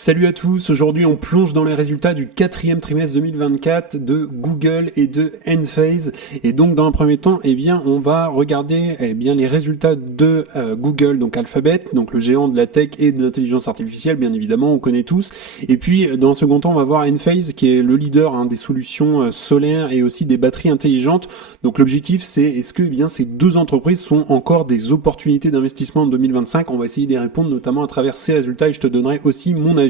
Salut à tous, aujourd'hui on plonge dans les résultats du quatrième trimestre 2024 de Google et de Enphase. Et donc dans un premier temps, on va regarder les résultats de Google, donc Alphabet, donc le géant de la tech et de l'intelligence artificielle, bien évidemment, on connaît tous. Et puis dans un second temps, on va voir Enphase qui est le leader des solutions solaires et aussi des batteries intelligentes. Donc l'objectif c'est est-ce que ces deux entreprises sont encore des opportunités d'investissement en 2025. On va essayer d'y répondre notamment à travers ces résultats et je te donnerai aussi mon avis.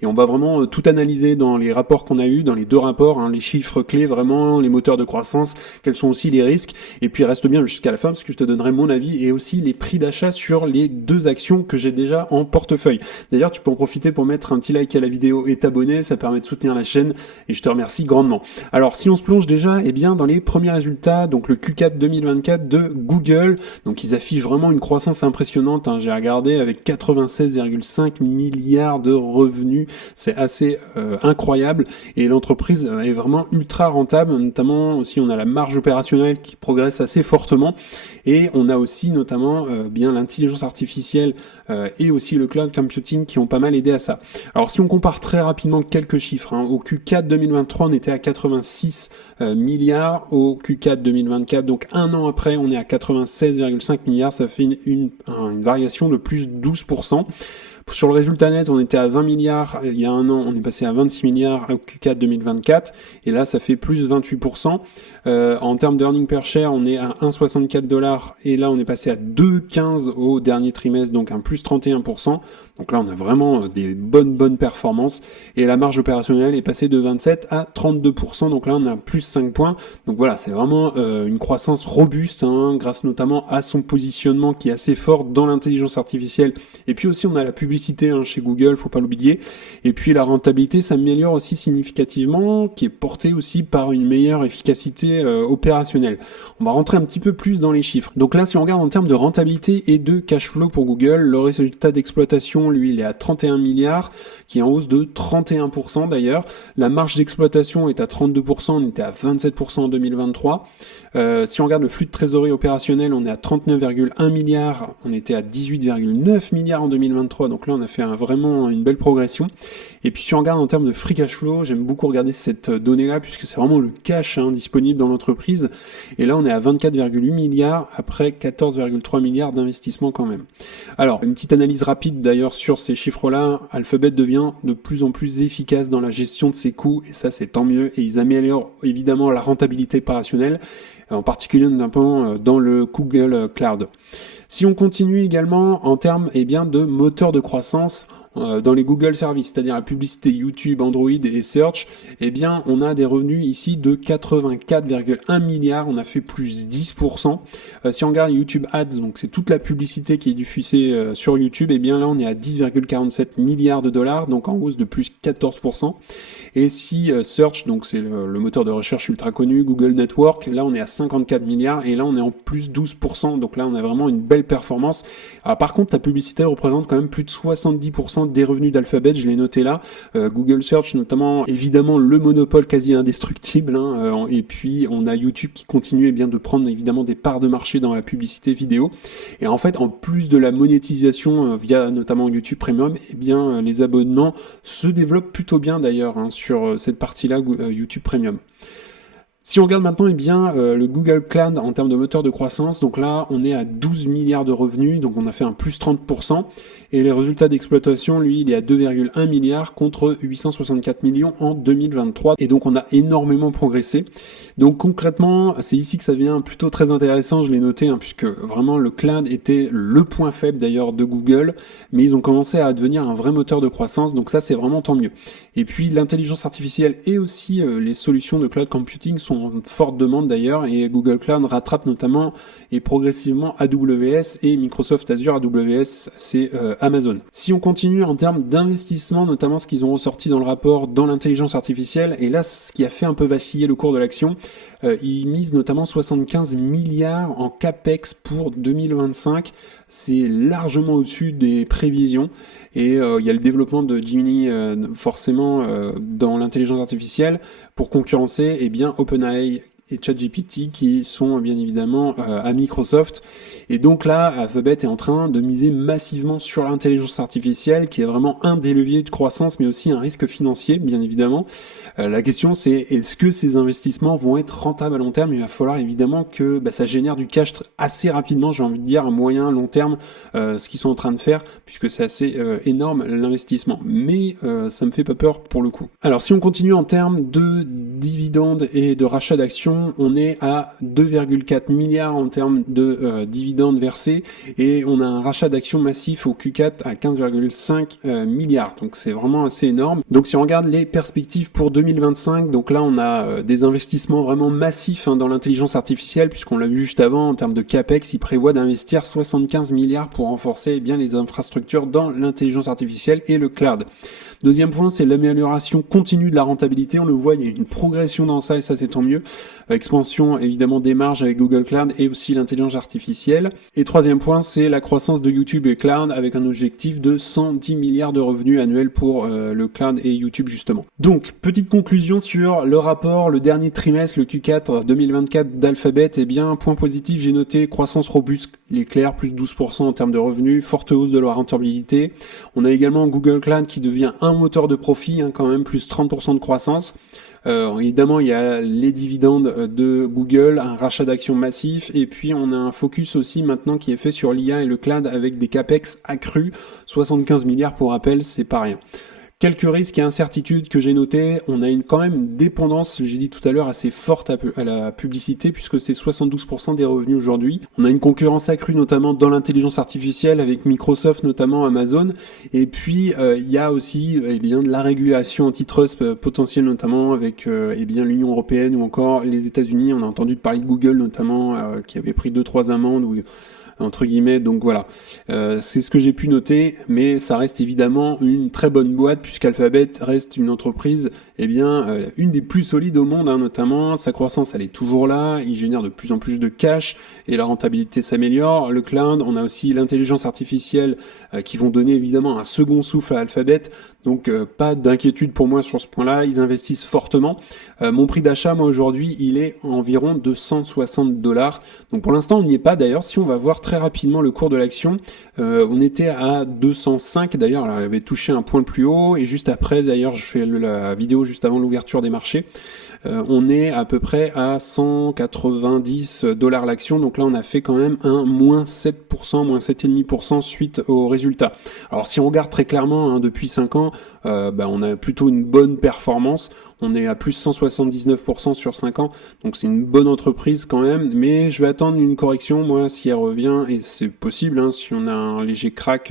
Et on va vraiment tout analyser dans les rapports qu'on a eu, dans les deux rapports, les chiffres clés vraiment, les moteurs de croissance, quels sont aussi les risques. Et puis reste bien jusqu'à la fin parce que je te donnerai mon avis et aussi les prix d'achat sur les deux actions que j'ai déjà en portefeuille. D'ailleurs, tu peux en profiter pour mettre un petit like à la vidéo et t'abonner, ça permet de soutenir la chaîne et je te remercie grandement. Alors si on se plonge déjà dans les premiers résultats, donc le Q4 2024 de Google, donc ils affichent vraiment une croissance impressionnante, j'ai regardé avec 96,5 milliards de revenus, c'est assez incroyable et l'entreprise est vraiment ultra rentable, notamment aussi on a la marge opérationnelle qui progresse assez fortement et on a aussi notamment l'intelligence artificielle et aussi le cloud computing qui ont pas mal aidé à ça. Alors si on compare très rapidement quelques chiffres, au Q4 2023 on était à 86 milliards, au Q4 2024 donc un an après on est à 96,5 milliards, ça fait une variation de plus de 12%. Sur le résultat net, on était à 20 milliards il y a un an, on est passé à 26 milliards au Q4 2024, et là ça fait plus 28%. En termes d'earning per share, on est à 1,64 $, et là on est passé à 2,15 au dernier trimestre, donc un plus 31%. Donc là on a vraiment des bonnes performances, et la marge opérationnelle est passée de 27 à 32%, donc là on a plus 5 points. Donc voilà, c'est vraiment une croissance robuste, grâce notamment à son positionnement qui est assez fort dans l'intelligence artificielle, et puis aussi on a la publicité chez Google, faut pas l'oublier. Et puis la rentabilité s'améliore aussi significativement, qui est portée aussi par une meilleure efficacité opérationnelle. On va rentrer un petit peu plus dans les chiffres. Donc là, si on regarde en termes de rentabilité et de cash flow pour Google, le résultat d'exploitation, lui, il est à 31 milliards, qui est en hausse de 31% d'ailleurs. La marge d'exploitation est à 32%, on était à 27% en 2023. Si on regarde le flux de trésorerie opérationnel, on est à 39,1 milliards, on était à 18,9 milliards en 2023, donc là on a fait vraiment une belle progression. Et puis si on regarde en termes de free cash flow, j'aime beaucoup regarder cette donnée-là, puisque c'est vraiment le cash disponible dans l'entreprise, et là on est à 24,8 milliards, après 14,3 milliards d'investissement quand même. Alors, une petite analyse rapide d'ailleurs sur ces chiffres-là, Alphabet devient de plus en plus efficace dans la gestion de ses coûts, et ça c'est tant mieux, et ils améliorent évidemment la rentabilité opérationnelle, en particulier notamment dans le Google Cloud. Si on continue également en termes de moteur de croissance, dans les Google Services, c'est-à-dire la publicité YouTube, Android et Search, on a des revenus ici de 84,1 milliards, on a fait plus 10%. Si on regarde YouTube Ads, donc c'est toute la publicité qui est diffusée sur YouTube, là on est à 10,47 milliards de dollars, donc en hausse de plus 14%. Et si Search, donc c'est le moteur de recherche ultra connu, Google Network, là on est à 54 milliards et là on est en plus 12%, donc là on a vraiment une belle performance. Alors, par contre, la publicité représente quand même plus de 70% des revenus d'Alphabet, je l'ai noté là. Google Search notamment, évidemment le monopole quasi indestructible, et puis on a YouTube qui continue de prendre évidemment des parts de marché dans la publicité vidéo. Et en fait, en plus de la monétisation via notamment YouTube Premium, les abonnements se développent plutôt bien d'ailleurs sur cette partie-là YouTube Premium. Si on regarde maintenant le Google Cloud en termes de moteur de croissance, donc là on est à 12 milliards de revenus, donc on a fait un plus 30%, et les résultats d'exploitation, lui, il est à 2,1 milliards contre 864 millions en 2023, et donc on a énormément progressé. Donc concrètement, c'est ici que ça devient plutôt très intéressant, je l'ai noté, puisque vraiment le cloud était le point faible d'ailleurs de Google, mais ils ont commencé à devenir un vrai moteur de croissance, donc ça c'est vraiment tant mieux. Et puis l'intelligence artificielle et aussi les solutions de cloud computing sont en forte demande d'ailleurs, et Google Cloud rattrape notamment et progressivement AWS et Microsoft Azure. AWS c'est Amazon. Si on continue en termes d'investissement, notamment ce qu'ils ont ressorti dans le rapport dans l'intelligence artificielle, et là ce qui a fait un peu vaciller le cours de l'action, ils misent notamment 75 milliards en CAPEX pour 2025, c'est largement au-dessus des prévisions, et il y a le développement de Gemini forcément dans l'intelligence artificielle pour concurrencer OpenAI et ChatGPT qui sont bien évidemment à Microsoft. Et donc là, Alphabet est en train de miser massivement sur l'intelligence artificielle, qui est vraiment un des leviers de croissance, mais aussi un risque financier, bien évidemment. La question c'est, est-ce que ces investissements vont être rentables à long terme? Il va falloir évidemment que ça génère du cash assez rapidement, j'ai envie de dire, à moyen, long terme, ce qu'ils sont en train de faire, puisque c'est assez énorme l'investissement. Mais ça me fait pas peur pour le coup. Alors si on continue en termes de dividendes et de rachat d'actions, on est à 2,4 milliards en termes de dividendes versés, et on a un rachat d'actions massif au Q4 à 15,5 milliards. Donc c'est vraiment assez énorme. Donc si on regarde les perspectives pour 2025, donc là on a des investissements vraiment massifs dans l'intelligence artificielle, puisqu'on l'a vu juste avant, en termes de CAPEX, ils prévoient d'investir 75 milliards pour renforcer bien les infrastructures dans l'intelligence artificielle et le cloud. Deuxième point, c'est l'amélioration continue de la rentabilité. On le voit, il y a une progression dans ça et ça c'est tant mieux. Expansion évidemment des marges avec Google Cloud et aussi l'intelligence artificielle. Et troisième point, c'est la croissance de YouTube et Cloud avec un objectif de 110 milliards de revenus annuels pour le Cloud et YouTube justement. Donc, petite conclusion sur le rapport, le dernier trimestre, le Q4 2024 d'Alphabet. Eh bien, point positif, j'ai noté croissance robuste, l'éclair, plus 12% en termes de revenus, forte hausse de la rentabilité. On a également Google Cloud qui devient un moteur de profit, quand même, plus 30% de croissance. Évidemment, il y a les dividendes de Google, un rachat d'actions massif, et puis on a un focus aussi maintenant qui est fait sur l'IA et le cloud avec des CAPEX accrus, 75 milliards pour rappel, c'est pas rien. Quelques risques et incertitudes que j'ai notés. On a quand même une dépendance, j'ai dit tout à l'heure, assez forte à la publicité, puisque c'est 72% des revenus aujourd'hui. On a une concurrence accrue, notamment dans l'intelligence artificielle, avec Microsoft, notamment Amazon. Et puis, il y a aussi de la régulation antitrust potentielle, notamment avec l'Union européenne ou encore les États-Unis. On a entendu parler de Google, notamment, qui avait pris 2-3 amendes entre guillemets, donc voilà. C'est ce que j'ai pu noter, mais ça reste évidemment une très bonne boîte, puisqu'Alphabet reste une entreprise, une des plus solides au monde, notamment. Sa croissance, elle est toujours là, il génère de plus en plus de cash, et la rentabilité s'améliore. Le cloud, on a aussi l'intelligence artificielle, qui vont donner évidemment un second souffle à Alphabet, donc pas d'inquiétude pour moi sur ce point-là, ils investissent fortement. Mon prix d'achat, moi aujourd'hui, il est environ $260. Donc pour l'instant, on n'y est pas. D'ailleurs, si on va voir très rapidement le cours de l'action, on était à 205 d'ailleurs, elle avait touché un point plus haut, et juste après, d'ailleurs, je fais la vidéo juste avant l'ouverture des marchés. On est à peu près à $190 l'action, donc là on a fait quand même un moins 7%, moins 7,5% suite aux résultats. Alors si on regarde très clairement depuis 5 ans, on a plutôt une bonne performance. On est à plus 179% sur 5 ans, donc c'est une bonne entreprise quand même, mais je vais attendre une correction, moi, si elle revient, et c'est possible, si on a un léger crack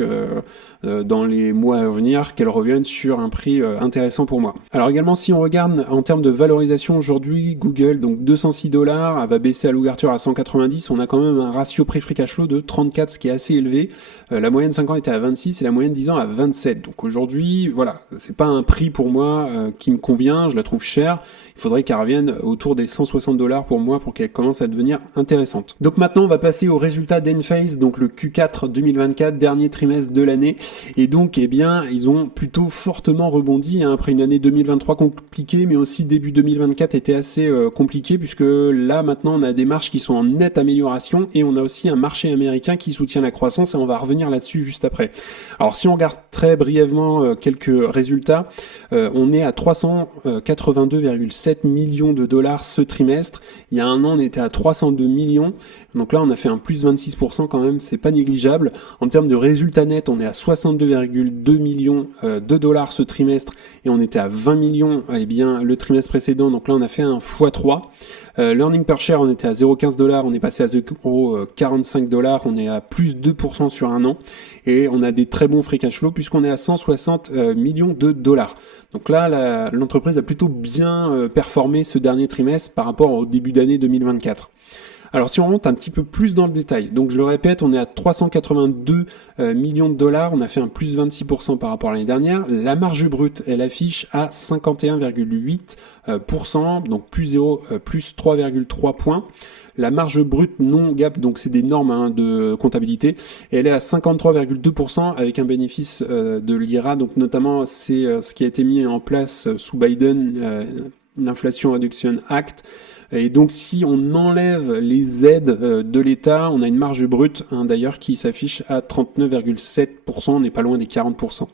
dans les mois à venir, qu'elle revienne sur un prix intéressant pour moi. Alors également, si on regarde en termes de valorisation aujourd'hui, Google, donc $206, elle va baisser à l'ouverture à 190, on a quand même un ratio prix-free cash flow de 34, ce qui est assez élevé. La moyenne 5 ans était à 26 et la moyenne 10 ans à 27, donc aujourd'hui, voilà, c'est pas un prix pour moi qui me convient, je la trouve chère, il faudrait qu'elle revienne autour des $160 pour moi pour qu'elle commence à devenir intéressante. Donc maintenant on va passer aux résultats d'Enphase, donc le Q4 2024, dernier trimestre de l'année, et donc ils ont plutôt fortement rebondi après une année 2023 compliquée, mais aussi début 2024 était assez compliqué, puisque là maintenant on a des marges qui sont en nette amélioration, et on a aussi un marché américain qui soutient la croissance, et on va revenir là-dessus juste après. Alors si on regarde très brièvement quelques résultats, on est à 382,7 millions de dollars ce trimestre. Il y a un an, on était à 302 millions. Donc là, on a fait un plus 26% quand même, c'est pas négligeable. En termes de résultats nets, on est à 62,2 millions de dollars ce trimestre, et on était à 20 millions le trimestre précédent. Donc là, on a fait un x3. L'earning per share, on était à $0,15, on est passé à $0,45, on est à plus 2% sur un an, et on a des très bons free cash flow puisqu'on est à 160 millions de dollars. Donc là, l'entreprise a plutôt bien performé ce dernier trimestre par rapport au début d'année 2024. Alors si on rentre un petit peu plus dans le détail, donc je le répète, on est à 382 millions de dollars, on a fait un plus 26% par rapport à l'année dernière. La marge brute, elle affiche à 51,8%, donc plus 3,3 points. La marge brute non GAAP, donc c'est des normes de comptabilité, et elle est à 53,2% avec un bénéfice de l'IRA, donc notamment c'est ce qui a été mis en place sous Biden, l'Inflation Reduction Act, Et donc si on enlève les aides de l'État, on a une marge brute d'ailleurs qui s'affiche à 39,7%, on n'est pas loin des 40%.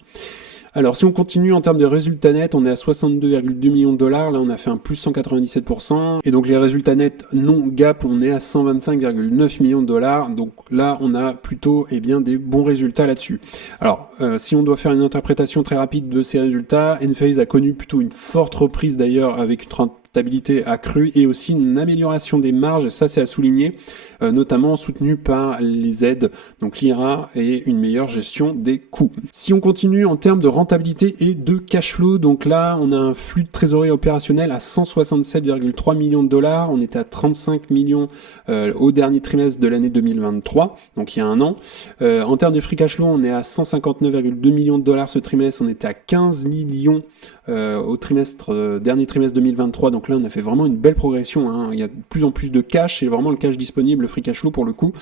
Alors si on continue en termes de résultats nets, on est à 62,2 millions de dollars, là on a fait un plus 197%, et donc les résultats nets non GAAP, on est à 125,9 millions de dollars, donc là on a plutôt des bons résultats là-dessus. Alors si on doit faire une interprétation très rapide de ces résultats, Enphase a connu plutôt une forte reprise d'ailleurs avec une rentabilité accrue et aussi une amélioration des marges, ça c'est à souligner, notamment soutenu par les aides, donc l'IRA et une meilleure gestion des coûts. Si on continue en termes de rentabilité et de cash flow, donc là on a un flux de trésorerie opérationnel à 167,3 millions de dollars, on était à 35 millions au dernier trimestre de l'année 2023, donc il y a un an. En termes de free cash flow, on est à 159,2 millions de dollars ce trimestre, on était à 15 millions au dernier trimestre 2023, donc là on a fait vraiment une belle progression, il y a de plus en plus de cash, c'est vraiment le cash disponible, le free cash flow pour le coup.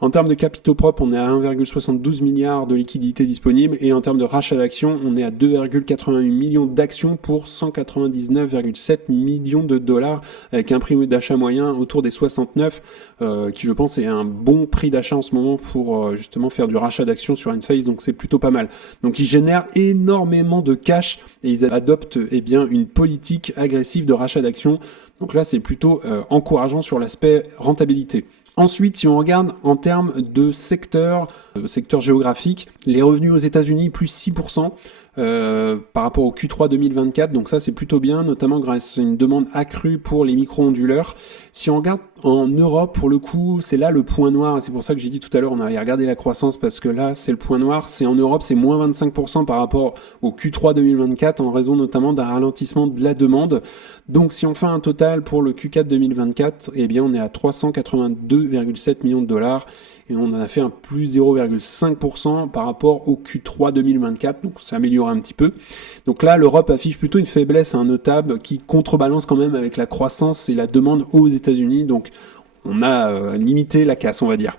En termes de capitaux propres, on est à 1,72 milliard de liquidités disponibles, et en termes de rachat d'actions, on est à 2,88 millions d'actions pour 199,7 millions de dollars, avec un prix d'achat moyen autour des 69, qui je pense est un bon prix d'achat en ce moment pour justement faire du rachat d'actions sur Enphase, donc c'est plutôt pas mal. Donc ils génèrent énormément de cash, et ils adoptent une politique agressive de rachat d'actions. Donc là, c'est plutôt encourageant sur l'aspect rentabilité. Ensuite, si on regarde en termes de secteur géographique, les revenus aux États-Unis plus 6%. Par rapport au Q3 2024, donc ça c'est plutôt bien, notamment grâce à une demande accrue pour les micro-onduleurs. Si on regarde en Europe, pour le coup, c'est là le point noir, et c'est pour ça que j'ai dit tout à l'heure, on allait regarder la croissance, parce que là c'est le point noir, c'est en Europe, c'est moins 25% par rapport au Q3 2024, en raison notamment d'un ralentissement de la demande. Donc si on fait un total pour le Q4 2024, on est à 382,7 millions de dollars, et on en a fait un plus 0,5% par rapport au Q3 2024, donc ça améliore un petit peu. Donc là, l'Europe affiche plutôt une faiblesse notable qui contrebalance quand même avec la croissance et la demande aux États-Unis, donc on a limité la casse, on va dire.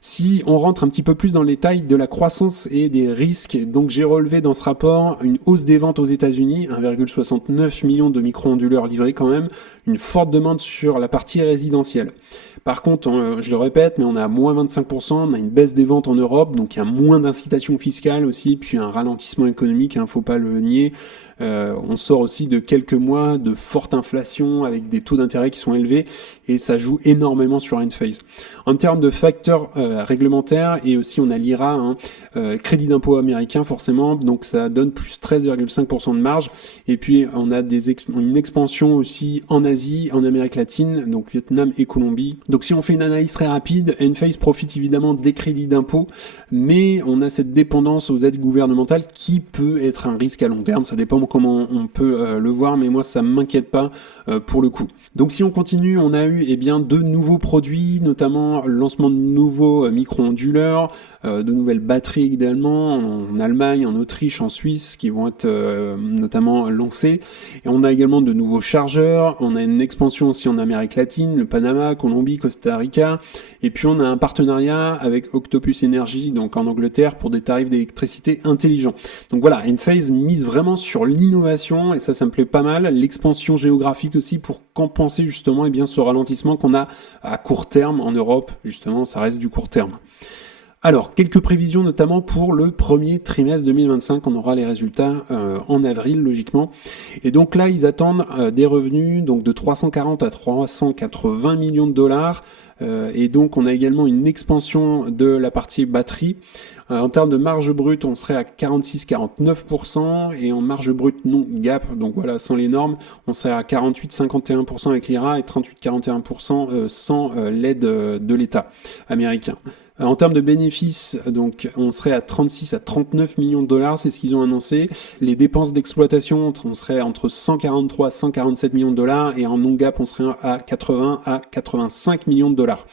Si on rentre un petit peu plus dans le détail de la croissance et des risques, donc j'ai relevé dans ce rapport une hausse des ventes aux États-Unis, 1,69 million de micro-onduleurs livrés quand même, une forte demande sur la partie résidentielle. Par contre, je le répète, mais on a moins 25%, on a une baisse des ventes en Europe, donc il y a moins d'incitation fiscale aussi, puis un ralentissement économique, faut pas le nier. On sort aussi de quelques mois de forte inflation avec des taux d'intérêt qui sont élevés, et ça joue énormément sur Enphase. En termes de facteurs réglementaires, et aussi on a l'IRA, crédit d'impôt américain forcément, donc ça donne plus 13,5% de marge, et puis on a une expansion aussi en Asie, en Amérique latine, donc Vietnam et Colombie. Donc si on fait une analyse très rapide, Enphase profite évidemment des crédits d'impôt, mais on a cette dépendance aux aides gouvernementales qui peut être un risque à long terme, ça dépend comment on peut le voir, mais moi ça m'inquiète pas pour le coup. Donc si on continue, on a eu deux nouveaux produits, notamment le lancement de nouveaux micro-onduleurs, de nouvelles batteries également en Allemagne, en Autriche, en Suisse, qui vont être notamment lancés. Et on a également de nouveaux chargeurs, on a une expansion aussi en Amérique latine, le Panama, Colombie, Costa Rica, et puis on a un partenariat avec Octopus Energy, donc en Angleterre, pour des tarifs d'électricité intelligents. Donc voilà, Enphase mise vraiment sur l'innovation, et ça me plaît pas mal, l'expansion géographique aussi pour compenser justement ce ralentissement qu'on a à court terme en Europe, justement ça reste du court terme. Alors, quelques prévisions notamment pour le premier trimestre 2025, on aura les résultats en avril logiquement. Et donc là, ils attendent des revenus donc de 340 à 380 millions de dollars. Et donc on a également une expansion de la partie batterie. En termes de marge brute, on serait à 46-49%, et en marge brute non GAAP, donc voilà, sans les normes, on serait à 48-51% avec l'IRA et 38-41% sans l'aide de l'État américain. En termes de bénéfices, donc on serait à 36 à 39 millions de dollars, c'est ce qu'ils ont annoncé. Les dépenses d'exploitation, on serait entre 143 à 147 millions de dollars, et en non-GAAP, on serait à 80 à 85 millions de dollars.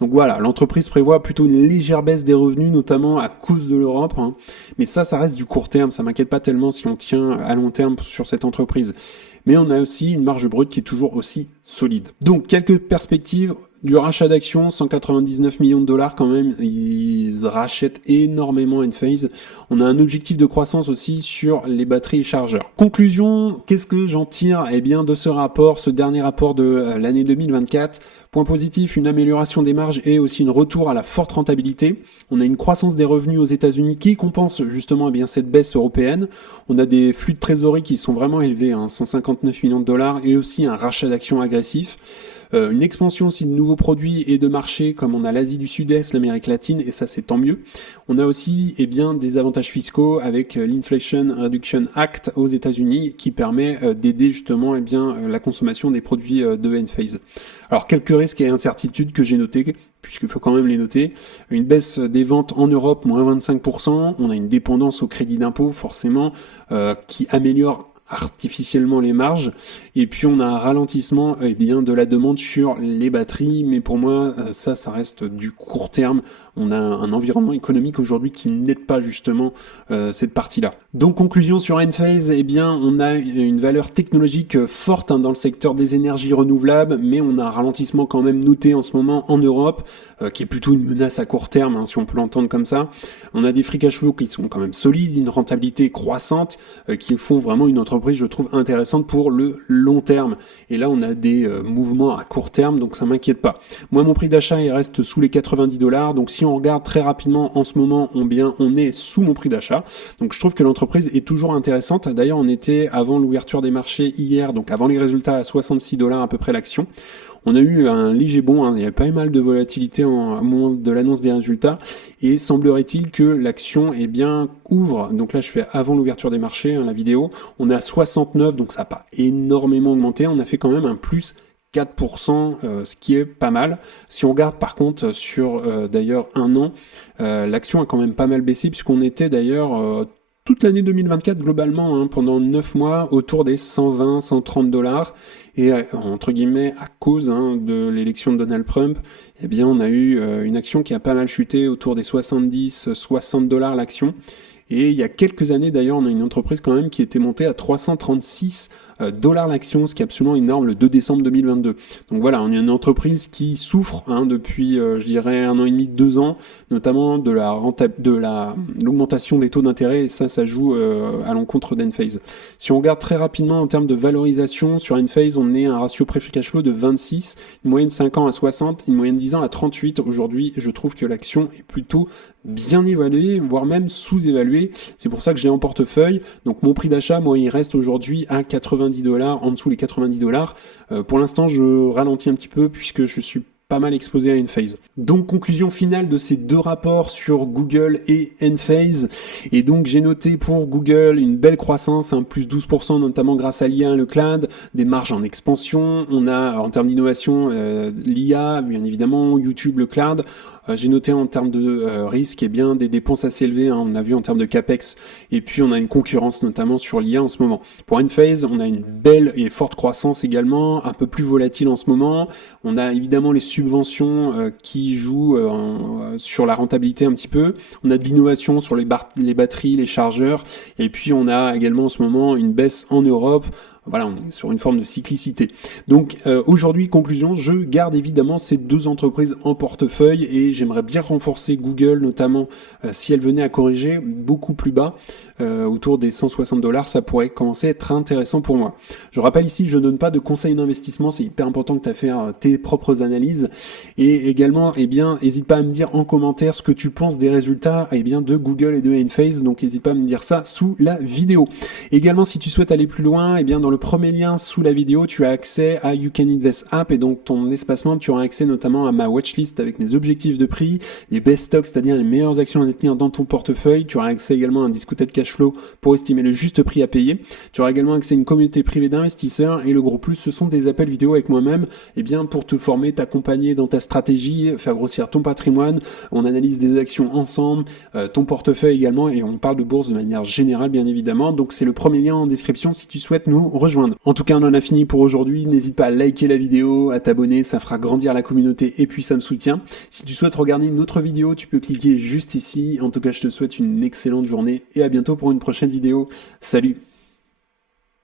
Donc voilà, l'entreprise prévoit plutôt une légère baisse des revenus, notamment à cause de l'Europe, mais ça reste du court terme, ça m'inquiète pas tellement si on tient à long terme sur cette entreprise. Mais on a aussi une marge brute qui est toujours aussi solide. Donc quelques perspectives Du rachat d'actions, 199 millions de dollars quand même, ils rachètent énormément Enphase. On a un objectif de croissance aussi sur les batteries et chargeurs. Conclusion, qu'est-ce que j'en tire eh bien de ce rapport, ce dernier rapport de l'année 2024? Point positif, une amélioration des marges et aussi un retour à la forte rentabilité. On a une croissance des revenus aux États-Unis qui compense justement eh bien cette baisse européenne. On a des flux de trésorerie qui sont vraiment élevés, 159 millions de dollars, et aussi un rachat d'actions agressif. Une expansion aussi de nouveaux produits et de marchés comme on a l'Asie du Sud-Est, l'Amérique latine, et ça c'est tant mieux. On a aussi eh bien, des avantages fiscaux avec l'Inflation Reduction Act aux États-Unis qui permet d'aider justement eh bien, la consommation des produits de Enphase. Alors quelques risques et incertitudes que j'ai notés, puisqu'il faut quand même les noter. Une baisse des ventes en Europe, moins 25%. On a une dépendance au crédit d'impôt forcément qui améliore artificiellement les marges, et puis on a un ralentissement eh bien de la demande sur les batteries, mais pour moi ça reste du court terme. On a un environnement économique aujourd'hui qui n'aide pas justement cette partie-là. Donc conclusion sur Enphase, eh bien on a une valeur technologique forte dans le secteur des énergies renouvelables, mais on a un ralentissement quand même noté en ce moment en Europe, qui est plutôt une menace à court terme, si on peut l'entendre comme ça. On a des free cash flow qui sont quand même solides, une rentabilité croissante, qui font vraiment une entreprise, je trouve, intéressante pour le long terme. Et là, on a des mouvements à court terme, donc ça m'inquiète pas. Moi, mon prix d'achat, il reste sous les 90 dollars. Donc si on regarde très rapidement en ce moment, on est sous mon prix d'achat. Donc je trouve que l'entreprise est toujours intéressante. D'ailleurs, on était avant l'ouverture des marchés hier, donc avant les résultats, à 66 dollars à peu près l'action. On a eu un léger bond, il y avait pas mal de volatilité au moment de l'annonce des résultats, et semblerait-il que l'action eh bien ouvre, donc là je fais avant l'ouverture des marchés, la vidéo, on est à 69, donc ça n'a pas énormément augmenté, on a fait quand même un plus 4%, ce qui est pas mal. Si on regarde par contre sur d'ailleurs un an, l'action a quand même pas mal baissé, puisqu'on était d'ailleurs toute l'année 2024 globalement, pendant 9 mois, autour des 120, 130 dollars. Et entre guillemets, à cause de l'élection de Donald Trump, eh bien, on a eu une action qui a pas mal chuté autour des 70, 60 dollars l'action. Et il y a quelques années d'ailleurs, on a une entreprise quand même qui était montée à 336 dollars l'action, ce qui est absolument énorme, le 2 décembre 2022. Donc voilà, on est une entreprise qui souffre depuis, je dirais, 1 an et demi, 2 ans, notamment de l'augmentation des taux d'intérêt, et ça joue à l'encontre d'Enphase. Si on regarde très rapidement en termes de valorisation, sur Enphase, on est à un ratio pré-free cash flow de 26, une moyenne 5 ans à 60, une moyenne 10 ans à 38. Aujourd'hui, je trouve que l'action est plutôt bien évaluée, voire même sous-évaluée. C'est pour ça que je l'ai en portefeuille. Donc mon prix d'achat, moi, il reste aujourd'hui à 90 dollars, en dessous les 90 dollars. Pour l'instant, je ralentis un petit peu puisque je suis pas mal exposé à Enphase. Donc conclusion finale de ces deux rapports sur Google et Enphase. Et donc j'ai noté pour Google une belle croissance, plus 12% notamment grâce à l'IA et le cloud, des marges en expansion. On a en termes d'innovation l'IA, bien évidemment, YouTube, le cloud. J'ai noté en termes de risque eh bien des dépenses assez élevées, on a vu en termes de capex, et puis on a une concurrence notamment sur l'IA en ce moment. Pour Enphase, on a une belle et forte croissance également, un peu plus volatile en ce moment. On a évidemment les subventions qui jouent sur la rentabilité un petit peu. On a de l'innovation sur les batteries, les chargeurs, et puis on a également en ce moment une baisse en Europe. Voilà, on est sur une forme de cyclicité. Donc aujourd'hui, conclusion, je garde évidemment ces deux entreprises en portefeuille et j'aimerais bien renforcer Google, notamment si elle venait à corriger beaucoup plus bas, autour des 160 dollars, ça pourrait commencer à être intéressant pour moi. Je rappelle ici, je ne donne pas de conseils d'investissement, c'est hyper important que tu as fait tes propres analyses. Et également, eh bien, n'hésite pas à me dire en commentaire ce que tu penses des résultats de Google et de Enphase, donc n'hésite pas à me dire ça sous la vidéo. Également, si tu souhaites aller plus loin, dans le premier lien sous la vidéo, tu as accès à You Can Invest App et donc ton espacement, tu auras accès notamment à ma watchlist avec mes objectifs de prix, les best stocks, c'est-à-dire les meilleures actions à détenir dans ton portefeuille. Tu auras accès également à un discounted cash flow pour estimer le juste prix à payer. Tu auras également accès à une communauté privée d'investisseurs et le gros plus, ce sont des appels vidéo avec moi-même, pour te former, t'accompagner dans ta stratégie, faire grossir ton patrimoine. On analyse des actions ensemble, ton portefeuille également et on parle de bourse de manière générale, bien évidemment. Donc c'est le premier lien en description si tu souhaites nous rejoindre. En tout cas, on en a fini pour aujourd'hui. N'hésite pas à liker la vidéo, à t'abonner, ça fera grandir la communauté et puis ça me soutient. Si tu souhaites regarder une autre vidéo, tu peux cliquer juste ici. En tout cas, je te souhaite une excellente journée et à bientôt pour une prochaine vidéo. Salut!